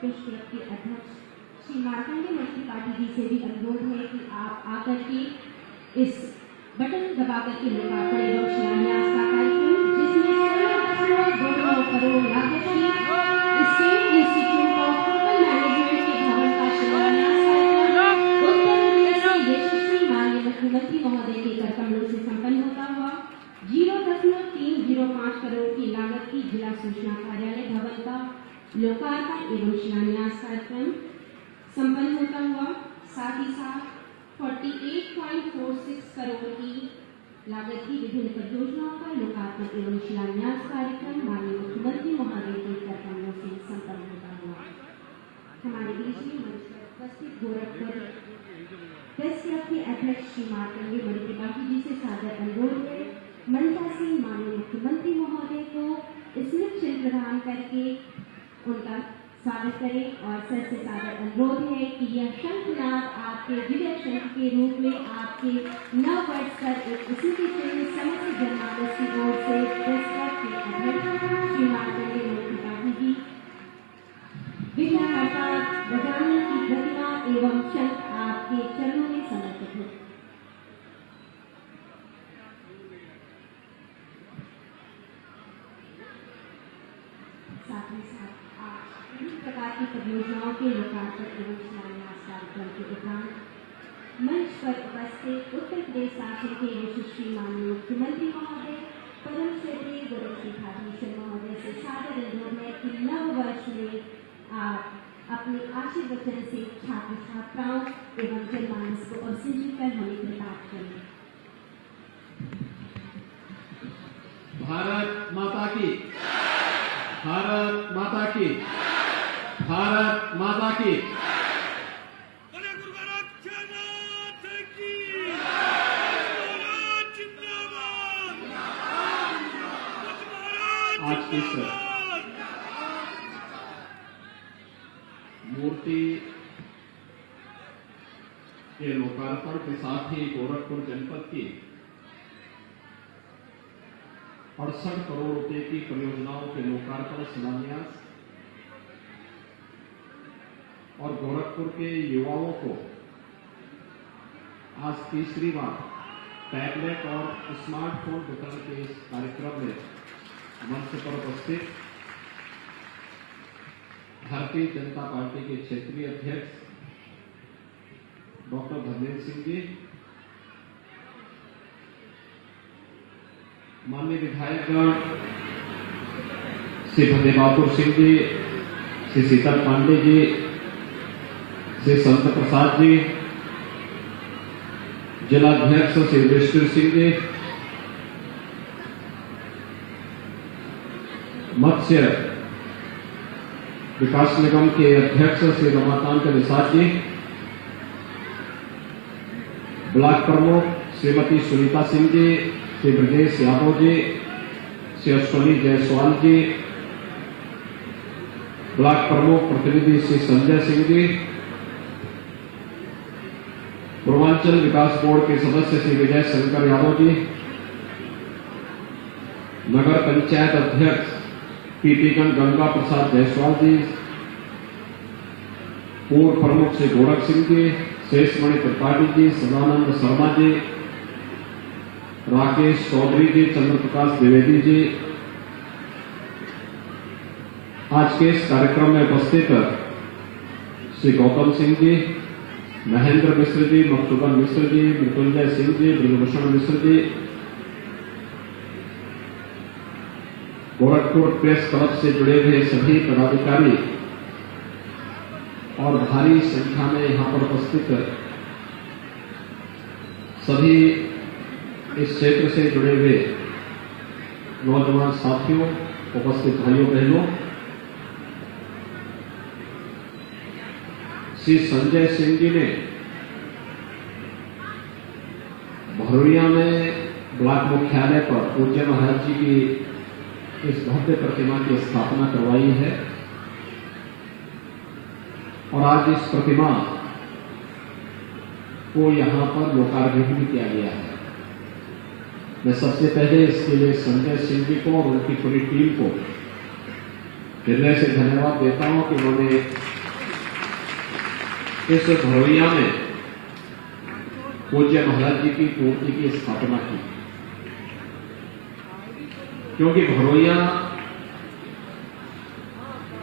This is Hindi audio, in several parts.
प्रेस क्लब के अध्यक्ष श्री मार्कंडेय मछली पार्टी जी से भी अनुरोध है कि आप आकर के इस बटन दबा करके लोकार्पण एवं शिलान्यास का कार्यक्रम जिसमें 16.29 करोड़ लागत की state institute of hotel management के भवन का शिलान्यास कार्यक्रम उत्तर प्रदेश के यशस्वी माननीय मुख्यमंत्री महोदय के कर कमलों से संपन्न होता हुआ 0.305 करोड़ की लागत की जिला सूचना कार्यालय भवन का लोकार्पण एवं शिलान्यास कार्यक्रम संपन्न होता हुआ साथ ही साथ 48.46 करोड़ की लागत की विभिन्न परियोजनाओं का लोकार्पण एवं शिलान्यास कार्यक्रम माननीय मुख्यमंत्री महोदय के कर कमलों से संपन्न होता हुआ हमारे बीच में मंच पर उपस्थित गोरखपुर प्रेस क्लब के अध्यक्ष श्री मार्कंडेय त्रिपाठी जी से सादर अनुरोध है मंचासीन माननीय मुख्यमंत्री महोदय को स्मृति चिन्ह प्रदान करके उनका स्वागत करें और सर से सादर अनुरोध है कि यह शंखनाद आपके विजय शंख के रूप में आपके नववर्ष पर एक स्मृति चिन्ह समस्त जनमानस की ओर से प्रेस क्लब के अध्यक्ष श्री मार्कंडेय त्रिपाठी जी विघ्नहर्ता गजानन की प्रतिमा एवं शंख आपके चरणों में समर्पित है। साथ ही साथ विभिन्न प्रकार की परियोजनाओं के लोकार्पण एवं शिलान्यास कार्यक्रम के उपरांत मंच पर उपस्थित उत्तर प्रदेश शासन के यशस्वी माननीय मुख्यमंत्री महोदय परम श्री गोरखनाथ महोदय से सादर अनुरोध है कि नव वर्ष में आप अपने आशीर्वचन से छात्र छात्राओं एवं जनमानस को अवसंजित कर हमें कृतार्थ करें। भारत माता की, भारत माता की, भारत माता की। आज की मूर्ति के लोकार्पण के साथ ही गोरखपुर जनपद की 68 करोड़ रुपए की परियोजनाओं के लोकार्पण शिलान्यास और गोरखपुर के युवाओं को आज तीसरी बार टैबलेट और स्मार्टफोन वितरण के इस कार्यक्रम में मंच पर उपस्थित भारतीय जनता पार्टी के क्षेत्रीय अध्यक्ष डॉक्टर धर्मेंद्र सिंह जी, माननीय विधायकगण श्री भद्रे बहादुर सिंह जी, श्री शीतल पांडे जी, श्री संत प्रसाद जी, जिलाध्यक्ष श्री विष्णु सिंह जी, मत्स्य विकास निगम के अध्यक्ष श्री रमाकांत निषाद जी, ब्लॉक प्रमुख श्रीमती सुनीता सिंह जी, श्री ब्रजेश यादव जी, श्री अश्वनी जायसवाल जी, ब्लॉक प्रमुख प्रतिनिधि श्री संजय सिंह जी, पूर्वांचल विकास बोर्ड के सदस्य श्री विजय शंकर यादव जी, नगर पंचायत अध्यक्ष पीपीगंज गंगा प्रसाद जायसवाल जी, पूर्व प्रमुख श्री गोरख सिंह जी, शेषमणि त्रिपाठी जी, सदानंद शर्मा जी, राकेश चौधरी जी, चंद्रप्रकाश द्विवेदी जी, आज के इस कार्यक्रम में उपस्थित श्री गौतम सिंह जी, महेंद्र मिश्र जी, मकसूदन मिश्र जी, मृत्युंजय सिंह जी, ब्रजभूषण मिश्र जी, गोरखपुर प्रेस क्लब से जुड़े हुए सभी पदाधिकारी और भारी संख्या में यहां पर उपस्थित सभी इस क्षेत्र से जुड़े हुए नौजवान साथियों, उपस्थित भाइयों बहनों, श्री संजय सिंह जी ने भरोइया में ब्लॉक मुख्यालय पर पूज्य महाराज जी की इस भव्य प्रतिमा की स्थापना करवाई है और आज इस प्रतिमा को यहां पर लोकार्पण भी किया गया है। मैं सबसे पहले इसके लिए संजय सिंह जी को और उनकी पूरी टीम को हृदय से धन्यवाद देता हूं कि उन्होंने इस भरोइया में पूज्य महाराज जी की मूर्ति की स्थापना की, क्योंकि भरोइया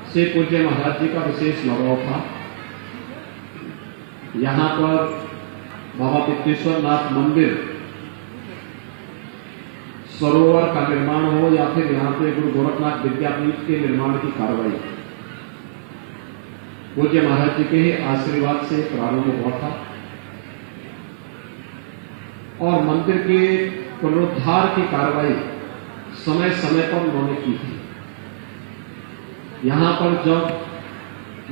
से पूज्य महाराज जी का विशेष लगाव था। यहां पर बाबा पित्तेश्वर नाथ मंदिर, सरोवर का निर्माण हो या फिर यहां पे गुरु गोरखनाथ विद्यापीठ के निर्माण की कार्रवाई पूज्य महाराज जी के ही आशीर्वाद से प्रारंभ हुआ था और मंदिर के पुनरुद्धार की कार्रवाई समय समय पर उन्होंने की थी। यहां पर जब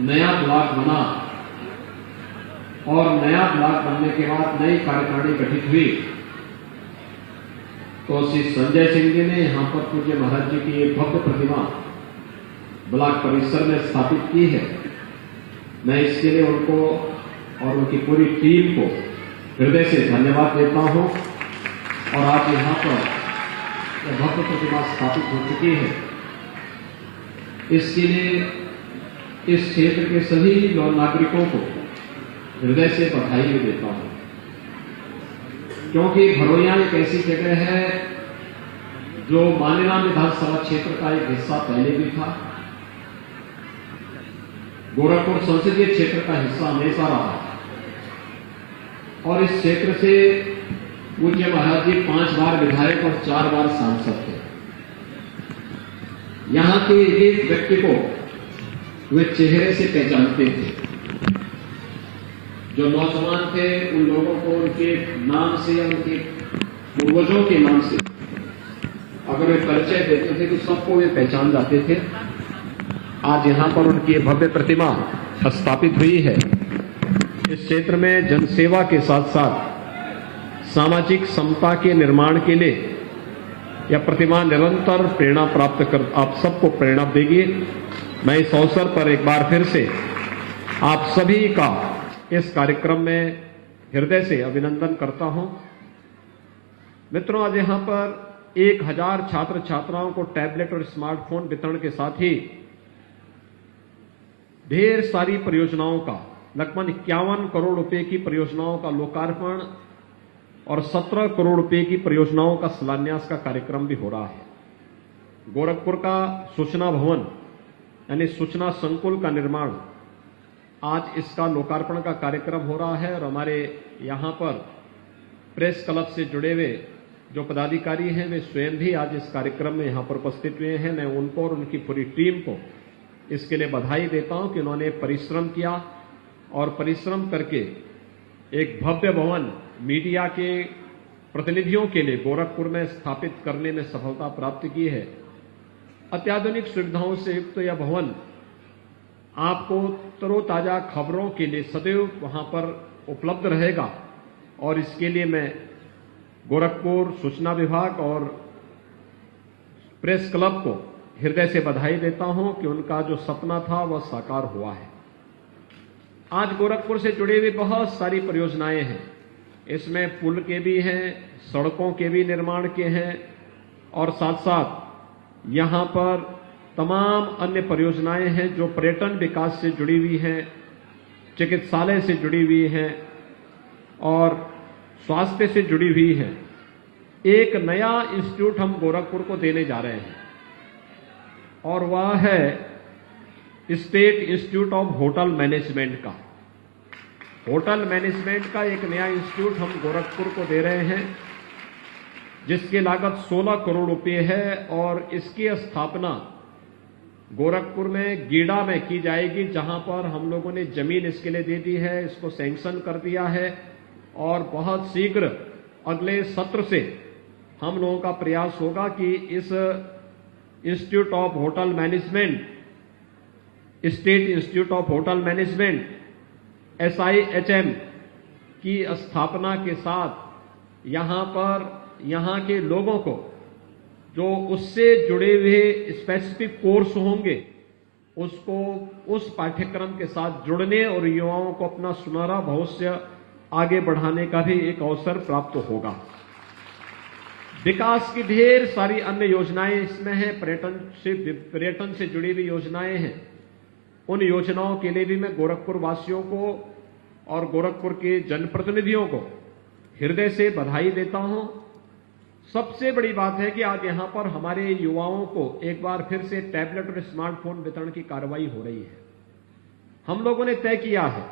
नया ब्लॉक बना और नया ब्लॉक बनने के बाद नई कार्यकारिणी गठित हुई तो श्री संजय सिंह जी ने यहां पर पूज्य महाराज जी की एक भव्य प्रतिमा ब्लॉक परिसर में स्थापित की है। मैं इसके लिए उनको और उनकी पूरी टीम को हृदय से धन्यवाद देता हूं और आज यहां पर भव्य प्रतिमा स्थापित हो चुकी है। इसके लिए इस क्षेत्र के सभी नागरिकों को हृदय से बधाई भी देता हूं, क्योंकि भरोइया एक ऐसी जगह है जो मालेगांव विधानसभा क्षेत्र का एक हिस्सा पहले भी था, गोरखपुर संसदीय क्षेत्र का हिस्सा हमेशा रहा और इस क्षेत्र से पूज्य महाराज जी 5 बार विधायक और 4 बार सांसद थे। यहां के एक व्यक्ति को वे चेहरे से पहचानते थे। जो नौजवान थे उन लोगों को उनके नाम से या उनके पूर्वजों के नाम से अगर वे परिचय देते थे तो सबको वे पहचान जाते थे। आज यहां पर उनकी भव्य प्रतिमा स्थापित हुई है। इस क्षेत्र में जनसेवा के साथ साथ सामाजिक समता के निर्माण के लिए यह प्रतिमा निरंतर प्रेरणा प्राप्त कर आप सबको प्रेरणा देगी। मैं इस अवसर पर एक बार फिर से आप सभी का इस कार्यक्रम में हृदय से अभिनंदन करता हूं। मित्रों, आज यहां पर 1000 छात्र छात्राओं को टैबलेट और स्मार्टफोन वितरण के साथ ही ढेर सारी परियोजनाओं का लगभग 51 करोड़ रुपए की परियोजनाओं का लोकार्पण और 17 करोड़ रुपए की परियोजनाओं का शिलान्यास का कार्यक्रम भी हो रहा है। गोरखपुर का सूचना भवन यानी सूचना संकुल का निर्माण, आज इसका लोकार्पण का कार्यक्रम हो रहा है और हमारे यहां पर प्रेस क्लब से जुड़े हुए जो पदाधिकारी हैं वे स्वयं भी आज इस कार्यक्रम में यहां पर उपस्थित हुए हैं। मैं उनको और उनकी पूरी टीम को इसके लिए बधाई देता हूं कि उन्होंने परिश्रम किया और परिश्रम करके एक भव्य भवन मीडिया के प्रतिनिधियों के लिए गोरखपुर में स्थापित करने में सफलता प्राप्त की है। अत्याधुनिक सुविधाओं से युक्त यह भवन आपको तरोताजा खबरों के लिए सदैव वहां पर उपलब्ध रहेगा और इसके लिए मैं गोरखपुर सूचना विभाग और प्रेस क्लब को हृदय से बधाई देता हूं कि उनका जो सपना था वह साकार हुआ है। आज गोरखपुर से जुड़ी हुई बहुत सारी परियोजनाएं हैं। इसमें पुल के भी हैं, सड़कों के भी निर्माण के हैं और साथ साथ यहां पर तमाम अन्य परियोजनाएं हैं जो पर्यटन विकास से जुड़ी हुई हैं, चिकित्सालय से जुड़ी हुई हैं और स्वास्थ्य से जुड़ी हुई हैं। एक नया इंस्टीट्यूट हम गोरखपुर को देने जा रहे हैं और वह है state institute of hotel management का। होटल मैनेजमेंट का एक नया इंस्टीट्यूट हम गोरखपुर को दे रहे हैं जिसकी लागत 16 करोड़ रुपए है और इसकी स्थापना गोरखपुर में गीड़ा में की जाएगी, जहां पर हम लोगों ने जमीन इसके लिए दे दी है, इसको सैंक्शन कर दिया है और बहुत शीघ्र अगले सत्र से हम लोगों का प्रयास होगा कि इस institute of hotel management, state institute of hotel management SIHM की स्थापना के साथ यहां पर यहां के लोगों को जो उससे जुड़े हुए स्पेसिफिक कोर्स होंगे उसको उस पाठ्यक्रम के साथ जुड़ने और युवाओं को अपना सुनहरा भविष्य आगे बढ़ाने का भी एक अवसर प्राप्त होगा। विकास की ढेर सारी अन्य योजनाएं इसमें हैं, पर्यटन से जुड़ी हुई योजनाएं हैं। उन योजनाओं के लिए भी मैं गोरखपुर वासियों को और गोरखपुर के जनप्रतिनिधियों को हृदय से बधाई देता हूं। सबसे बड़ी बात है कि आज यहां पर हमारे युवाओं को एक बार फिर से टैबलेट और स्मार्टफोन वितरण की कार्रवाई हो रही है। हम लोगों ने तय किया है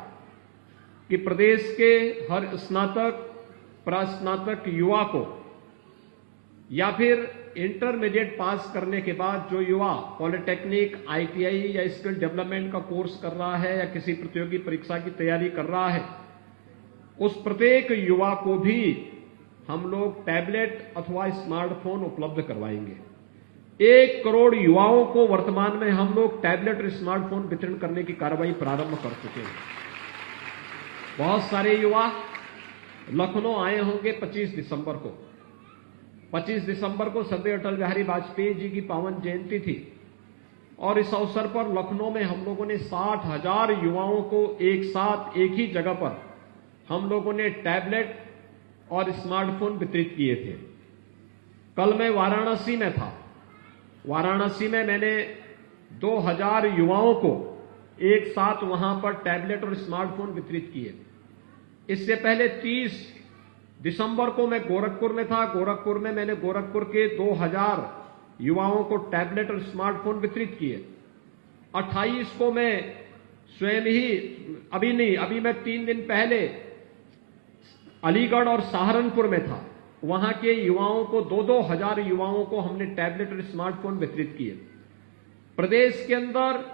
कि प्रदेश के हर स्नातक, प्रास्नातक युवा को या फिर इंटरमीडिएट पास करने के बाद जो युवा पॉलिटेक्निक, आईटीआई या स्किल डेवलपमेंट का कोर्स कर रहा है या किसी प्रतियोगी परीक्षा की तैयारी कर रहा है, उस प्रत्येक युवा को भी हम लोग टैबलेट अथवा स्मार्टफोन उपलब्ध करवाएंगे। 1 करोड़ युवाओं को वर्तमान में हम लोग टैबलेट और स्मार्टफोन वितरण करने की कार्रवाई प्रारंभ कर चुके हैं। बहुत सारे युवा लखनऊ आए होंगे 25 दिसंबर को। 25 दिसंबर को सरदार अटल बिहारी वाजपेयी जी की पावन जयंती थी और इस अवसर पर लखनऊ में हम लोगों ने 60,000 युवाओं को एक साथ एक ही जगह पर हम लोगों ने टैबलेट और स्मार्टफोन वितरित किए थे। कल मैं वाराणसी में था। वाराणसी में मैंने 2000 युवाओं को एक साथ वहां पर टैबलेट और स्मार्टफोन वितरित किए। इससे पहले 30 दिसंबर को मैं गोरखपुर में था। गोरखपुर में मैंने गोरखपुर के 2000 युवाओं को टैबलेट और स्मार्टफोन वितरित किए। 28 को मैं स्वयं ही अभी मैं 3 दिन पहले अलीगढ़ और सहारनपुर में था। वहां के युवाओं को 2-2 हजार युवाओं को हमने टैबलेट और स्मार्टफोन वितरित किए। प्रदेश के अंदर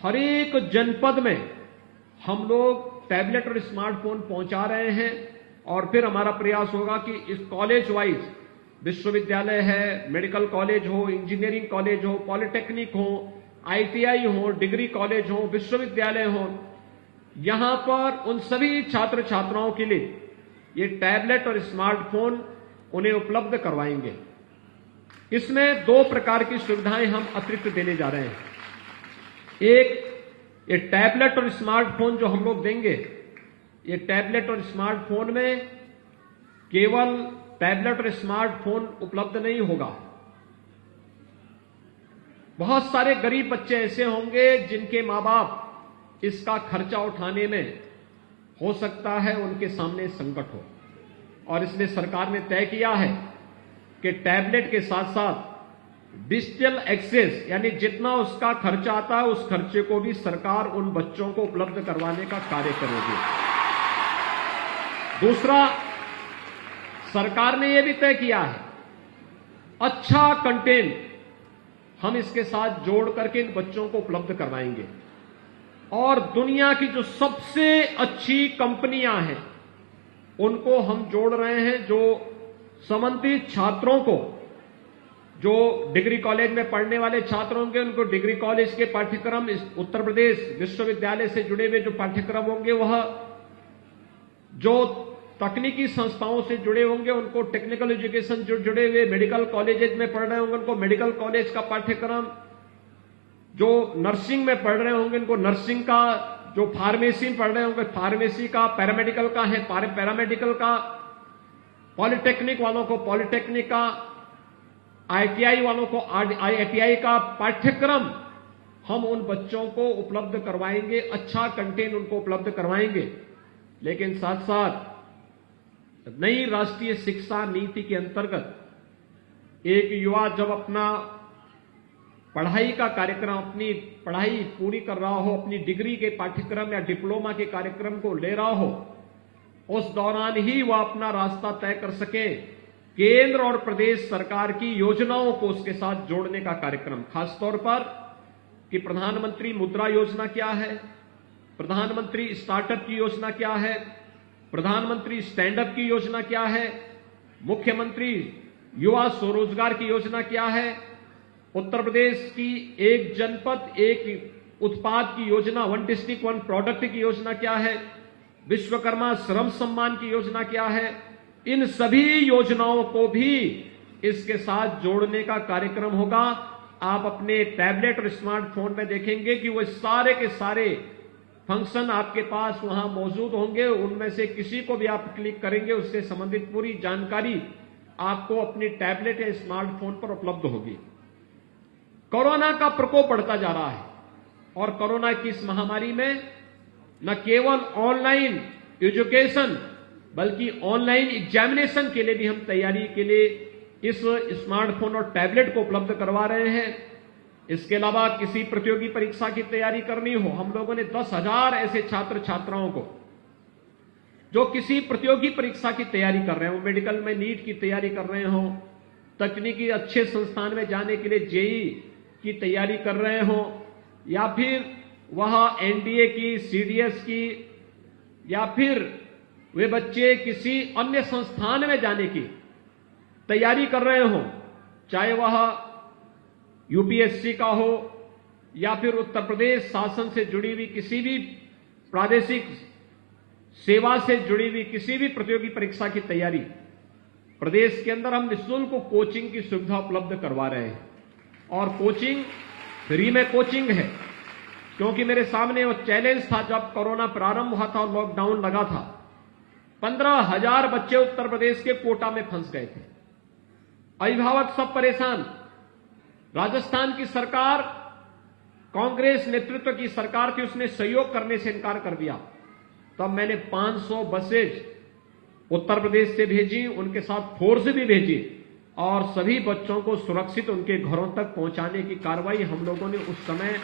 हर एक जनपद में हम लोग टैबलेट और स्मार्टफोन पहुंचा रहे हैं और फिर हमारा प्रयास होगा कि इस कॉलेज वाइज विश्वविद्यालय है, मेडिकल कॉलेज हो, इंजीनियरिंग कॉलेज हो, पॉलिटेक्निक हो, आईटीआई हो, डिग्री कॉलेज हो, विश्वविद्यालय हो, यहां पर उन सभी छात्र छात्राओं के लिए ये टैबलेट और स्मार्टफोन उन्हें उपलब्ध करवाएंगे। इसमें 2 प्रकार की सुविधाएं हम अतिरिक्त देने जा रहे हैं। एक, ये टैबलेट और स्मार्टफोन जो हम लोग देंगे, ये टैबलेट और स्मार्टफोन में केवल टैबलेट और स्मार्टफोन उपलब्ध नहीं होगा। बहुत सारे गरीब बच्चे ऐसे होंगे जिनके मां बाप इसका खर्चा उठाने में हो सकता है उनके सामने संकट हो, और इसलिए सरकार ने तय किया है कि टैबलेट के साथ साथ डिजिटल एक्सेस, यानी जितना उसका खर्चा आता है उस खर्चे को भी सरकार उन बच्चों को उपलब्ध करवाने का कार्य करेगी। दूसरा, सरकार ने यह भी तय किया है अच्छा कंटेंट हम इसके साथ जोड़ करके इन बच्चों को उपलब्ध करवाएंगे, और दुनिया की जो सबसे अच्छी कंपनियां हैं उनको हम जोड़ रहे हैं, जो संबंधित छात्रों को, जो डिग्री कॉलेज में पढ़ने वाले छात्र होंगे उनको डिग्री कॉलेज के पाठ्यक्रम, उत्तर प्रदेश विश्वविद्यालय से जुड़े हुए जो पाठ्यक्रम होंगे, वह जो तकनीकी संस्थाओं से जुड़े होंगे उनको टेक्निकल एजुकेशन जो जुड़े हुए मेडिकल कॉलेजेस में पढ़ रहे होंगे उनको मेडिकल कॉलेज का पाठ्यक्रम, जो नर्सिंग में पढ़ रहे होंगे उनको नर्सिंग का, जो फार्मेसी में पढ़ रहे होंगे फार्मेसी का, पैरामेडिकल का है पैरामेडिकल का, पॉलिटेक्निक वालों को पॉलिटेक्निक का, आईटीआई वालों को आईटीआई का पाठ्यक्रम हम उन बच्चों को उपलब्ध करवाएंगे। अच्छा कंटेंट उनको उपलब्ध करवाएंगे। लेकिन साथ साथ नई राष्ट्रीय शिक्षा नीति के अंतर्गत एक युवा जब अपना पढ़ाई का कार्यक्रम, अपनी पढ़ाई पूरी कर रहा हो, अपनी डिग्री के पाठ्यक्रम या डिप्लोमा के कार्यक्रम को ले रहा हो, उस दौरान ही वह अपना रास्ता तय कर सके। केंद्र और प्रदेश सरकार की योजनाओं को उसके साथ जोड़ने का कार्यक्रम, खासतौर पर कि प्रधानमंत्री मुद्रा योजना क्या है, प्रधानमंत्री स्टार्टअप की योजना क्या है, प्रधानमंत्री स्टैंड अप की योजना क्या है, मुख्यमंत्री युवा स्वरोजगार की योजना क्या है, उत्तर प्रदेश की एक जनपद एक उत्पाद की योजना, 1 डिस्ट्रिक्ट 1 प्रोडक्ट की योजना क्या है, विश्वकर्मा श्रम सम्मान की योजना क्या है, इन सभी योजनाओं को भी इसके साथ जोड़ने का कार्यक्रम होगा। आप अपने टैबलेट और स्मार्टफोन में देखेंगे कि वो सारे के सारे फंक्शन आपके पास वहां मौजूद होंगे। उनमें से किसी को भी आप क्लिक करेंगे, उससे संबंधित पूरी जानकारी आपको अपनी टैबलेट या स्मार्टफोन पर उपलब्ध होगी। कोरोना का प्रकोप बढ़ता जा रहा है और कोरोना की इस महामारी में न केवल ऑनलाइन एजुकेशन बल्कि ऑनलाइन एग्जामिनेशन के लिए भी हम तैयारी के लिए इस स्मार्टफोन और टैबलेट को उपलब्ध करवा रहे हैं। इसके अलावा किसी प्रतियोगी परीक्षा की तैयारी करनी हो, हम लोगों ने 10,000 ऐसे छात्र छात्राओं को जो किसी प्रतियोगी परीक्षा की तैयारी कर रहे हो, मेडिकल में नीट की तैयारी कर रहे हो, तकनीकी अच्छे संस्थान में जाने के लिए जेई की तैयारी कर रहे हो, या फिर वह एनडीए की, सीडीएस की, या फिर वे बच्चे किसी अन्य संस्थान में जाने की तैयारी कर रहे हो, चाहे वह यूपीएससी का हो या फिर उत्तर प्रदेश शासन से जुड़ी हुई किसी भी प्रादेशिक सेवा से जुड़ी हुई किसी भी प्रतियोगी परीक्षा की तैयारी, प्रदेश के अंदर हम निःशुल्क कोचिंग की सुविधा उपलब्ध करवा रहे हैं। और कोचिंग फ्री में कोचिंग है, क्योंकि मेरे सामने वो चैलेंज था जब कोरोना प्रारंभ हुआ था और लॉकडाउन लगा था। 15,000 बच्चे उत्तर प्रदेश के कोटा में फंस गए थे, अभिभावक सब परेशान। राजस्थान की सरकार, कांग्रेस नेतृत्व की सरकार थी, उसने सहयोग करने से इनकार कर दिया। तब मैंने 500 बसेज उत्तर प्रदेश से भेजी, उनके साथ फोर्स भी भेजी और सभी बच्चों को सुरक्षित उनके घरों तक पहुंचाने की कार्रवाई हम लोगों ने उस समय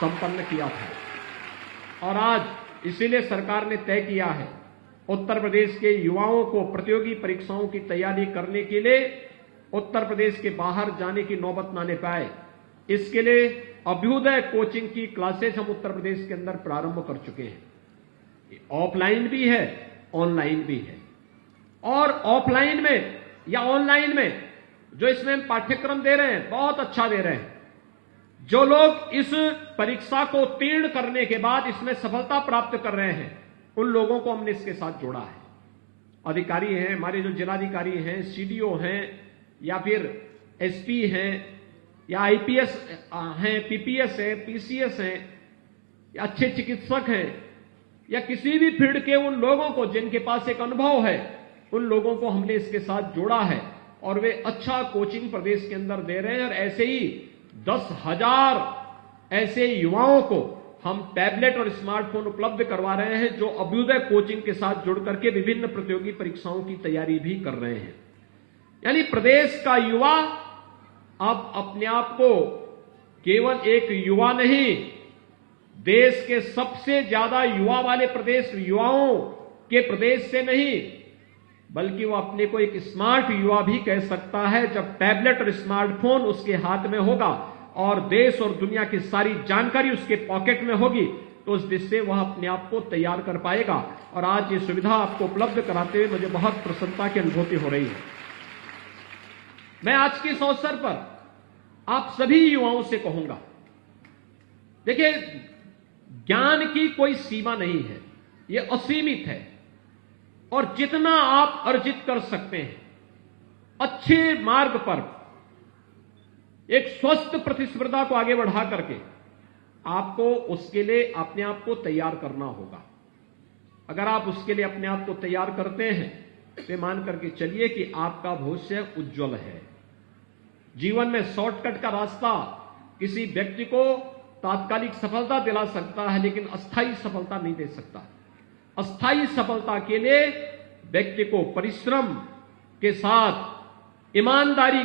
संपन्न किया था। और आज इसीलिए सरकार ने तय किया है उत्तर प्रदेश के युवाओं को प्रतियोगी परीक्षाओं की तैयारी करने के लिए उत्तर प्रदेश के बाहर जाने की नौबत ना आने पाए, इसके लिए अभ्युदय कोचिंग की क्लासेस हम उत्तर प्रदेश के अंदर प्रारंभ कर चुके हैं। ऑफलाइन भी है, ऑनलाइन भी है। और ऑफलाइन में या ऑनलाइन में जो इसमें हम पाठ्यक्रम दे रहे हैं, बहुत अच्छा दे रहे हैं। जो लोग इस परीक्षा को उत्तीर्ण करने के बाद इसमें सफलता प्राप्त कर रहे हैं, उन लोगों को हमने इसके साथ जोड़ा है। अधिकारी हैं, हमारे जो जिलाधिकारी हैं, सीडीओ हैं, या फिर एसपी हैं, या आईपीएस हैं, पीपीएस हैं, पीसीएस हैं, या अच्छे चिकित्सक हैं, या किसी भी फील्ड के उन लोगों को जिनके पास एक अनुभव है, उन लोगों को हमने इसके साथ जोड़ा है और वे अच्छा कोचिंग प्रदेश के अंदर दे रहे हैं। और ऐसे ही 10,000 ऐसे युवाओं को हम टैबलेट और स्मार्टफोन उपलब्ध करवा रहे हैं, जो अभ्युदय कोचिंग के साथ जुड़ करके विभिन्न प्रतियोगी परीक्षाओं की तैयारी भी कर रहे हैं। यानी प्रदेश का युवा अब अपने आप को केवल एक युवा नहीं, देश के सबसे ज्यादा युवा वाले प्रदेश, युवाओं के प्रदेश से नहीं, बल्कि वो अपने को एक स्मार्ट युवा भी कह सकता है जब टैबलेट और स्मार्टफोन उसके हाथ में होगा और देश और दुनिया की सारी जानकारी उसके पॉकेट में होगी, तो उस दिशा से वह अपने आप को तैयार कर पाएगा। और आज ये सुविधा आपको उपलब्ध कराते हुए मुझे बहुत प्रसन्नता की अनुभूति हो रही है। मैं आज के इस अवसर पर आप सभी युवाओं से कहूंगा, देखिए, ज्ञान की कोई सीमा नहीं है, ये असीमित है। और जितना आप अर्जित कर सकते हैं अच्छे मार्ग पर, एक स्वस्थ प्रतिस्पर्धा को आगे बढ़ा करके, आपको उसके लिए अपने आप को तैयार करना होगा। अगर आप उसके लिए अपने आप को तैयार करते हैं तो मान करके चलिए कि आपका भविष्य उज्जवल है। जीवन में शॉर्टकट का रास्ता किसी व्यक्ति को तात्कालिक सफलता दिला सकता है, लेकिन अस्थायी सफलता नहीं दे सकता। अस्थायी सफलता के लिए व्यक्ति को परिश्रम के साथ ईमानदारी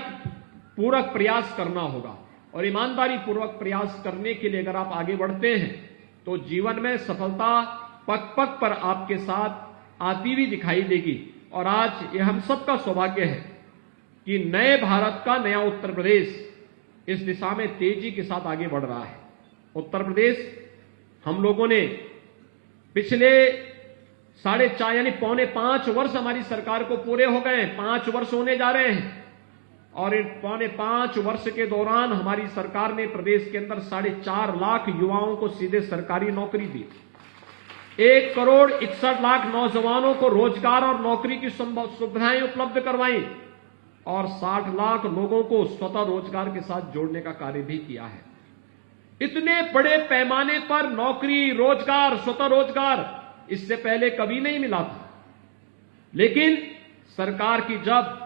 पूर्वक प्रयास करना होगा। और ईमानदारी पूर्वक प्रयास करने के लिए अगर आप आगे बढ़ते हैं तो जीवन में सफलता पग पग पर आपके साथ आती हुई दिखाई देगी। और आज ये हम सबका सौभाग्य है कि नए भारत का नया उत्तर प्रदेश इस दिशा में तेजी के साथ आगे बढ़ रहा है। उत्तर प्रदेश, हम लोगों ने पिछले 4.5 यानी 4.5 वर्ष हमारी सरकार को पूरे हो गए हैं, 5 वर्ष होने जा रहे हैं। और इन 4.5 वर्ष के दौरान हमारी सरकार ने प्रदेश के अंदर 4.5 लाख युवाओं को सीधे सरकारी नौकरी दी, 1,61,00,000 नौजवानों को रोजगार और नौकरी की सुविधाएं उपलब्ध करवाई और 60 लाख लोगों को स्वतः रोजगार के साथ जोड़ने का कार्य भी किया है। इतने बड़े पैमाने पर नौकरी, रोजगार, स्वतः रोजगार इससे पहले कभी नहीं मिला था। लेकिन सरकार की, जब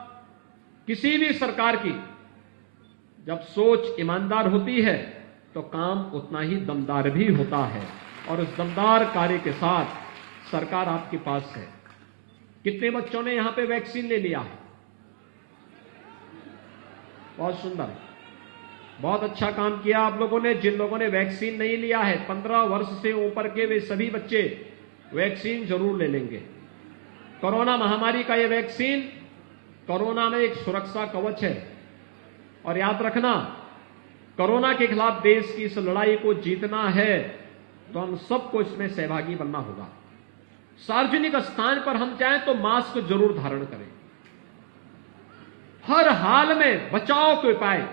किसी भी सरकार की जब सोच ईमानदार होती है तो काम उतना ही दमदार भी होता है। और उस दमदार कार्य के साथ सरकार आपके पास है। कितने बच्चों ने यहां पे वैक्सीन ले लिया है? बहुत सुंदर, बहुत अच्छा काम किया आप लोगों ने। जिन लोगों ने वैक्सीन नहीं लिया है, 15 वर्ष से ऊपर के वे सभी बच्चे वैक्सीन जरूर ले लेंगे। कोरोना महामारी का ये वैक्सीन कोरोना में एक सुरक्षा कवच है। और याद रखना, कोरोना के खिलाफ देश की इस लड़ाई को जीतना है तो हम सबको इसमें सहभागी बनना होगा। सार्वजनिक स्थान पर हम चाहें तो मास्क जरूर धारण करें। हर हाल में बचाव के उपाय।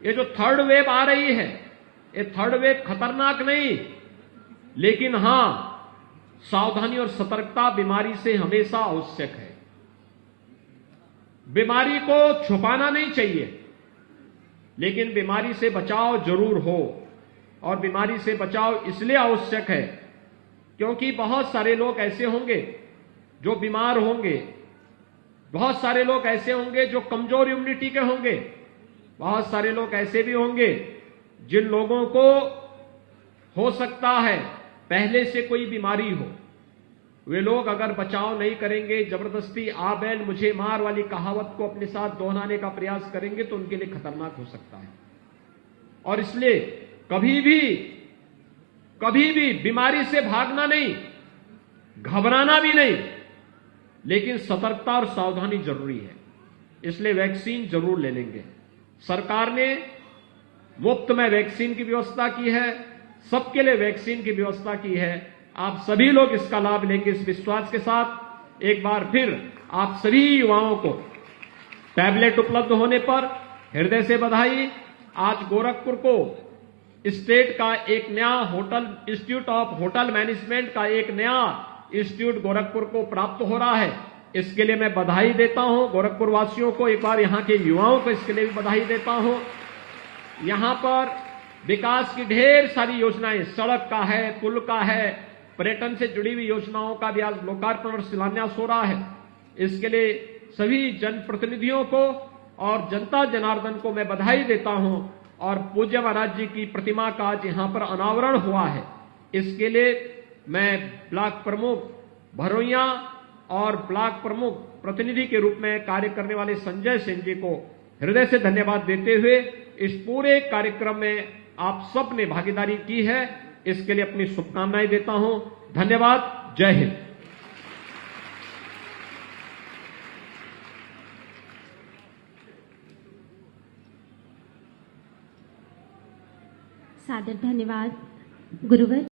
ये जो थर्ड वेव आ रही है, ये थर्ड वेव खतरनाक नहीं, लेकिन हां, सावधानी और सतर्कता बीमारी से हमेशा आवश्यक है। बीमारी को छुपाना नहीं चाहिए, लेकिन बीमारी से बचाव जरूर हो। और बीमारी से बचाव इसलिए आवश्यक है क्योंकि बहुत सारे लोग ऐसे होंगे जो बीमार होंगे, बहुत सारे लोग ऐसे होंगे जो कमजोर इम्यूनिटी के होंगे, बहुत सारे लोग ऐसे भी होंगे जिन लोगों को हो सकता है पहले से कोई बीमारी हो। वे लोग अगर बचाव नहीं करेंगे, जबरदस्ती आ बैल मुझे मार वाली कहावत को अपने साथ दोहराने का प्रयास करेंगे तो उनके लिए खतरनाक हो सकता है। और इसलिए कभी भी बीमारी से भागना नहीं, घबराना भी नहीं, लेकिन सतर्कता और सावधानी जरूरी है। इसलिए वैक्सीन जरूर ले लेंगे। सरकार ने मुफ्त में वैक्सीन की व्यवस्था की है, सबके लिए वैक्सीन की व्यवस्था की है। आप सभी लोग इसका लाभ लेंगे इस विश्वास के साथ। एक बार फिर आप सभी युवाओं को टैबलेट उपलब्ध होने पर हृदय से बधाई। आज गोरखपुर को स्टेट का एक नया hotel institute of hotel management का एक नया इंस्टीट्यूट गोरखपुर को प्राप्त हो रहा है। इसके लिए मैं बधाई देता हूं गोरखपुर वासियों को, एक बार यहां के युवाओं को इसके लिए भी बधाई देता हूं। यहां पर विकास की ढेर सारी योजनाएं, सड़क का है, पुल का है, पर्यटन से जुड़ी हुई योजनाओं का भी आज लोकार्पण और शिलान्यास हो रहा है। इसके लिए सभी जनप्रतिनिधियों को और जनता जनार्दन को मैं बधाई देता हूं। और पूज्य महाराज जी की प्रतिमा का आज यहां पर अनावरण हुआ है। इसके लिए मैं ब्लॉक प्रमुख भरोइया और ब्लॉक प्रमुख प्रतिनिधि के रूप में कार्य करने वाले संजय सिंह जी को हृदय से धन्यवाद देते हुए इस पूरे कार्यक्रम में आप सब ने भागीदारी की है, इसके लिए अपनी शुभकामनाएं देता हूं। धन्यवाद। जय हिंद। सादर धन्यवाद गुरुवर।